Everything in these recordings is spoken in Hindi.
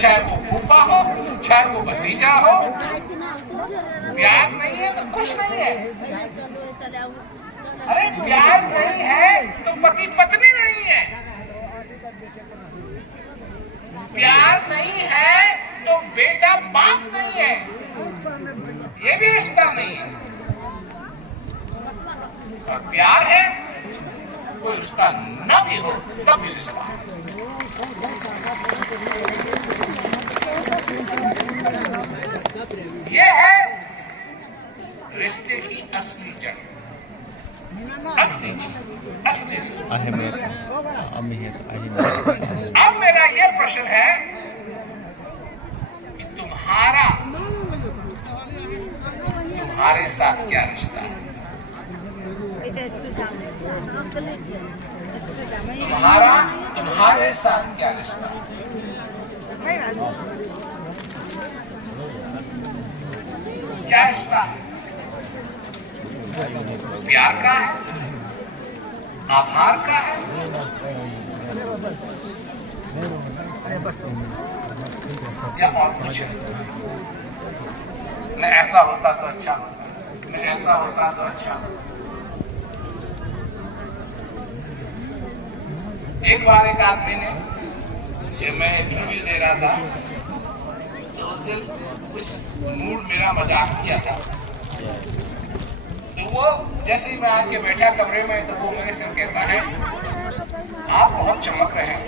चाहे वो फूफा हो, चाहे वो भतीजा हो। प्यार नहीं है तो कुछ नहीं है। अरे प्यार नहीं है तो पति पत्नी नहीं है। प्यार नहीं है तो बेटा बाप नहीं है। ये भी रिश्ता नहीं है। और प्यार है कोई रिश्ता न भी हो तब भी रिश्ता है। ये है रिश्ते की असली जड़, असली चीज, असली रिश्ता। अब मेरा ये प्रश्न है कि तुम्हारे साथ क्या रिश्ता है? तुम्हारे साथ क्या रिश्ता है? क्या रिश्ता है? प्यार का है, आभार का है, या और कुछ है? मैं ऐसा होता तो अच्छा होता, मैं ऐसा होता तो अच्छा होता। एक बार एक आदमी ने, ये मैं इंटरव्यू दे रहा था, तो उस दिन कुछ मूड मेरा मजाक किया था। तो वो जैसे ही मैं आके बैठा कमरे में, तो वो मेरे से कहता है, आप बहुत चमक रहे हैं,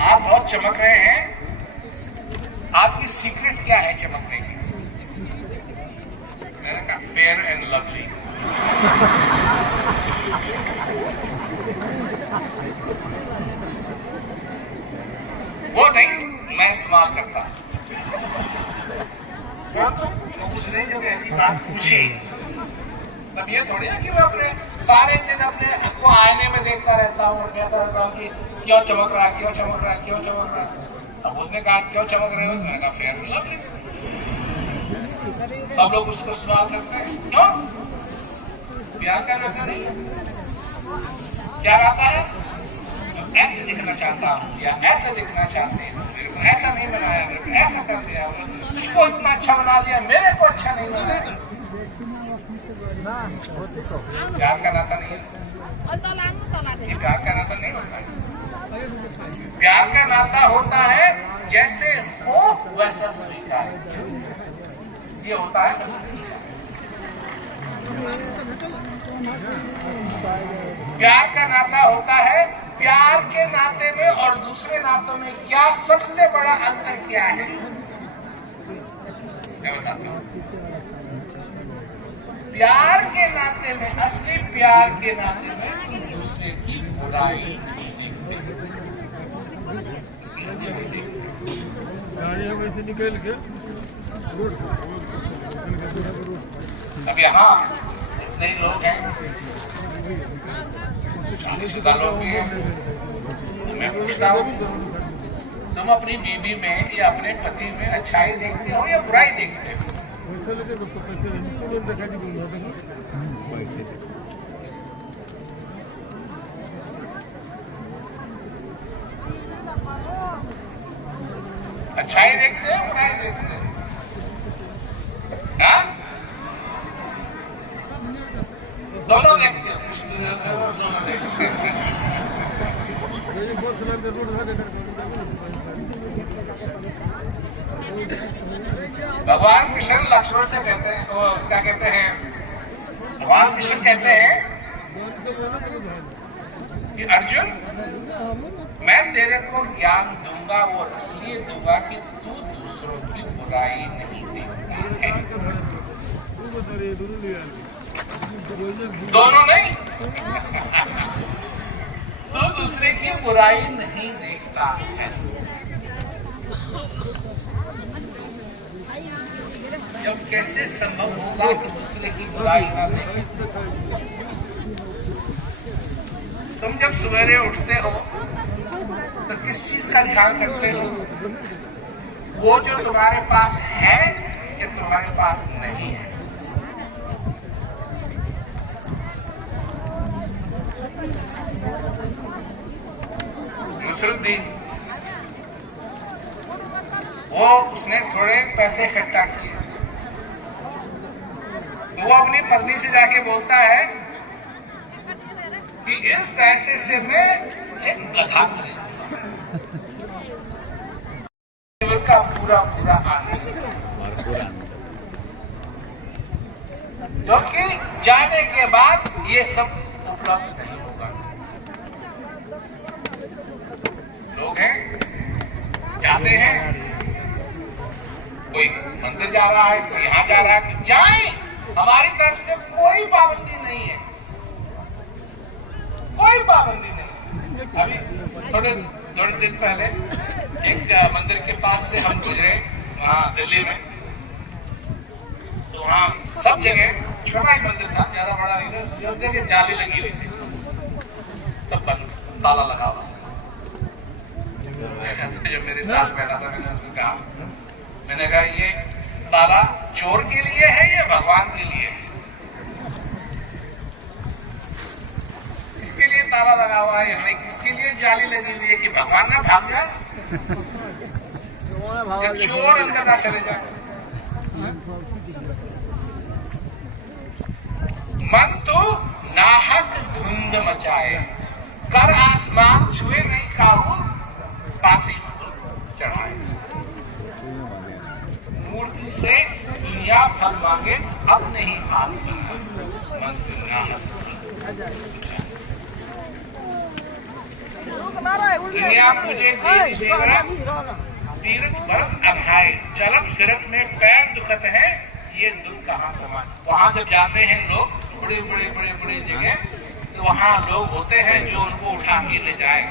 आप बहुत चमक रहे हैं, आपकी सीक्रेट क्या है चमकने की? मैंने कहा फेयर एंड लवली। वो नहीं मैं इस्तेमाल करता। तो उसने जब ऐसी बात पूछी, तब ये थोड़ी ना कि मैं अपने सारे दिन अपने को आईने में देखता रहता हूँ और कहता रहता हूँ कि क्यों चमक रहा है, क्यों चमक रहा है, क्यों चमक रहा है। अब उसने कहा क्यों चमक रहे हो? मैंने कहा फेयर एंड लवली। सब लोग उसको सवाल करते हैं, क्यों? प्यार का नाता नहीं है। क्या नाता है? ऐसे दिखना चाहता हूँ या ऐसा दिखना चाहते हैं, मेरे को ऐसा नहीं बनाया, मेरे को ऐसा कर दिया, उसको इतना अच्छा बना दिया, मेरे को अच्छा नहीं बनाया। प्यार का नाता नहीं है। ये प्यार का नाता नहीं होता है। प्यार का नाता होता है जैसे हो वैसा स्वीकार, ये होता है। प्यार का नाता होता है, प्यार के नाते में और दूसरे नातों में क्या सबसे बड़ा अंतर क्या है, मैं बताता हूँ। प्यार के नाते में, असली प्यार के नाते में दूसरे की बुराई निकल के। अब यहाँ इतने लोग हैं, शादीशुदा लोग भी हैं। मैं पूछता हूँ, तुम अपनी बीवी में या अपने पति में अच्छाई देखते हो या बुराई देखते हो? अच्छाई देखते हो, बुराई देखते हो? हाँ? दोनों देखते हो। दोनों देखते हो। भगवान कृष्ण लक्ष्मण से कहते हैं, वो क्या कहते हैं, भगवान कृष्ण कहते हैं कि अर्जुन, मैं तेरे को ज्ञान दूंगा, वो इसलिए दूंगा कि तू दूसरों की बुराई नहीं देखता है। दोनों नहीं। तू दूसरे की बुराई नहीं देखता है। जब कैसे संभव होगा कि दूसरे की बुराई ना देखें? तुम जब सवेरे उठते हो तो किस चीज का ध्यान करते हो? वो जो तुम्हारे पास है या तुम्हारे पास नहीं है? नसरुद्दीन, वो उसने थोड़े पैसे इकट्ठा किए, तो वो अपनी पत्नी से जाके बोलता है कि इस पैसे से मैं एक गधा खरीदूंगा, का पूरा पूरा आनंद, क्योंकि जाने के बाद ये सब उपलब्ध नहीं होगा। लोग हैं, जाते हैं, कोई मंदिर जा रहा है, कोई यहाँ जा रहा है, तो जाए, हमारी तरफ से कोई पाबंदी नहीं है, कोई पाबंदी नहीं। अभी थोड़े दिन पहले एक मंदिर के पास से हम गुजरे, वहाँ दिल्ली में, तो वहाँ सब जगह छोटा ही मंदिर था, ज्यादा बड़ा नहीं था, जो देखिए जाली लगी हुई थी, सब बंद, ताला लगा हुआ। जो मेरे साथ बैठा था, मैंने उसको कहा, मैंने कहा ये ताला चोर के लिए है या भगवान के लिए है? इसके लिए ताला लगा हुआ है, हमें किसके लिए जाली लगी हुई है कि भगवान ना भाग जाए, चोर अंदर ना चले जाए। मन तो नाहक धुंध मचाए, कर आसमान छुए नहीं काहू, पाती चढ़ाए। मूर्ति से दुनिया फल मांगे, अब नहीं हाथ मन तो नाहक। दुनिया मुझे देवी देवरा, तीर्थ भरत अभाए, चलत फिरत में पैर दुखत है, ये दुख कहाँ समान। वहां जब जाते हैं लोग बड़े जगह, तो वहां लोग होते हैं जो उनको उठा के ले जाए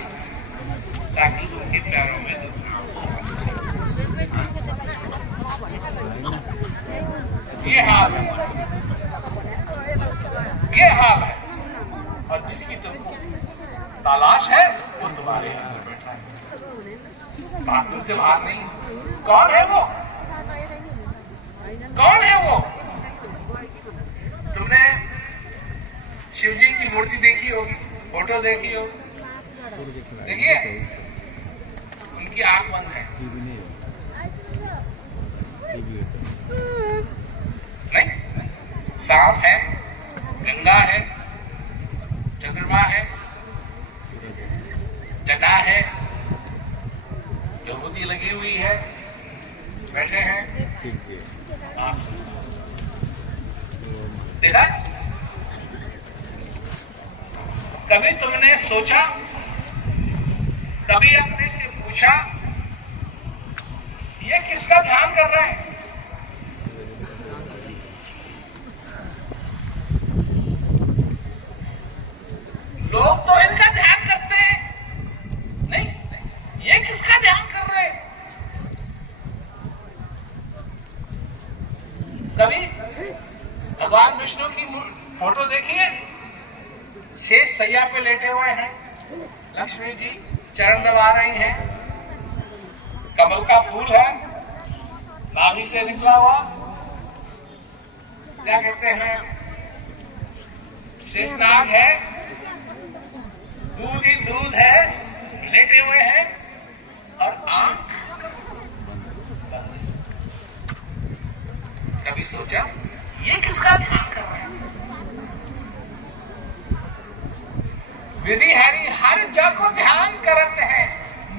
ताकि उनके पैरों में दुख ना हो। ये हाल है, ये हाल है। और जिसकी तुमको तलाश है वो तुम्हारे अंदर बैठा है, बात तुमसे बाहर नहीं। कौन है वो? कौन है वो? तुमने शिव जी की मूर्ति देखी होगी, फोटो देखी होगी, देखिए उनकी आंख बंद है, नहीं, सांप है, गंगा है, चंद्रमा है, जटा है, विभूति लगी हुई है, बैठे हैं, देखा? कभी तुमने सोचा, कभी अपने से पूछा, ये किसका ध्यान कर रहा है? लोग तो इनका ध्यान करते हैं, नहीं, ये किसका ध्यान कर रहे हैं? कभी भगवान विष्णु की फोटो देखिए, शेष सैया पे लेटे हुए हैं, लक्ष्मी जी चरण दबा रही हैं, कमल का फूल है, नाभि से निकला हुआ, क्या कहते हैं, शेषनाग है, दूध ही दूध है, लेटे हुए हैं और आंख। कभी सोचा ये किसका ध्यान कर रहे हैं? विधि हरि हर जग को ध्यान करते हैं,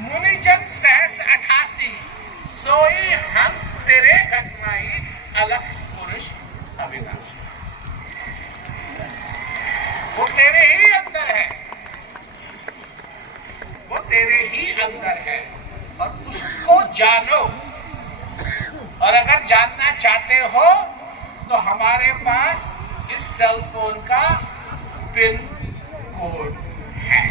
मुनिजन सहस 88, सोई हंस तेरे घटनाई, अलग पुरुष अविनाशी। वो तेरे ही अंदर है, वो तेरे ही अंदर है, और उसको जानो। और अगर जानना चाहते हो तो हमारे पास इस सेल फोन का पिन कोड है।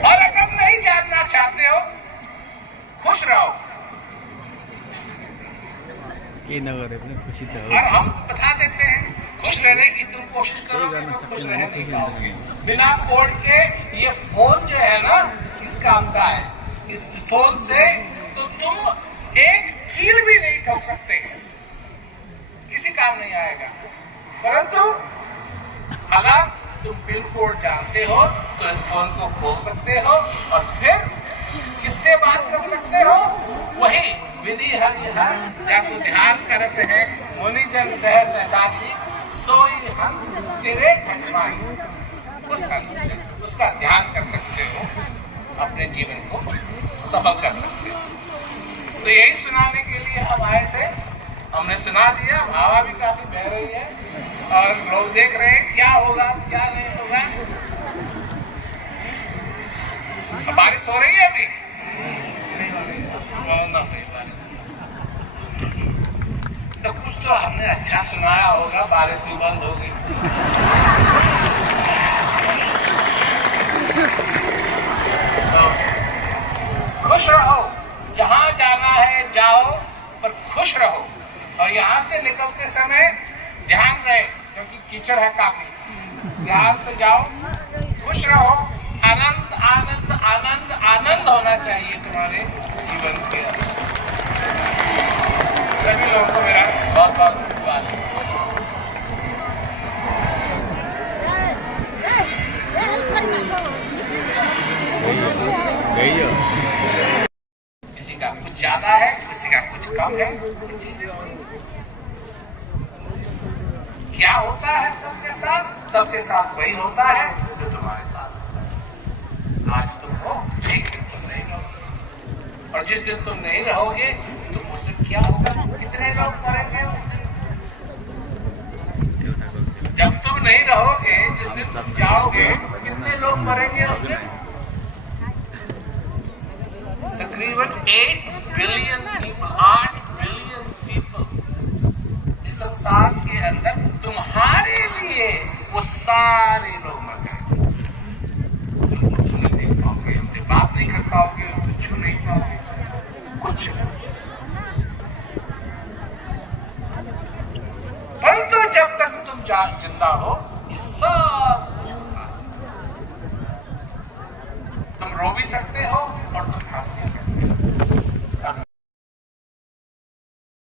और अगर नहीं जानना चाहते हो, खुश रहो, और हम बता देते हैं खुश रहने की तुम कोशिश करो, खुश रह नहीं पाओगे। बिना कोड के ये फोन जो है ना, किस काम का है? इस फोन से तो तुम एक कील भी नहीं ठोक सकते, किसी काम नहीं आएगा। परंतु अगर तुम पिन कोड जानते हो तो इस फोन को खोल सकते हो और फिर किससे बात कर सकते हो? वही विधि हरिहर जाको ध्यान करते हैं मुनिजन सहस दासी सोई हंस तेरे खटवाई। उस हंस से उसका ध्यान कर सकते हो, अपने जीवन को सफल कर सकते हो। तो यही सुनाने के लिए हम आए थे। हमने सुना दिया, हवा भी काफी बह रही है और लोग देख रहे हैं क्या होगा क्या नहीं होगा। बारिश हो रही है अभी? नहीं हो रही है बारिश। तो कुछ तो हमने अच्छा सुनाया होगा, बारिश भी बंद हो गई। तो खुश रहो, जहां जाना है जाओ, पर खुश रहो। और यहाँ से निकलते समय ध्यान रहे, क्योंकि कीचड़ है काफी। ध्यान से जाओ, खुश रहो। आनंद आनंद आनंद आनंद होना चाहिए तुम्हारे जीवन के अंदर। सभी लोगों को मेरा बहुत बहुत धन्यवाद। किसी का कुछ ज्यादा है, किसी का कुछ कम है। क्या होता है सबके साथ? सबके साथ वही होता है जो तुम्हारे साथ। आज तुम हो, एक दिन तुम नहीं रहोगे, और जिस दिन तुम नहीं रहोगे तो उस दिन क्या होगा? कितने लोग मरेंगे उस दिन? जब तुम नहीं रहोगे, जिस दिन तुम जाओगे, कितने लोग मरेंगे उस दिन? तकरीबन 8 बिलियन पीपल, 8 बिलियन पीपल इस संसार के अंदर तुम्हारे लिए वो सारे लोग मर जाएंगे। तुम नहीं देख पाओगे, उससे बात नहीं कर पाओगे, उसको छू नहीं पाओगे, कुछ। परंतु जब तक तुम जिंदा हो, ये सब तुम रो भी सकते हो और तुम हंस भी सकते हो।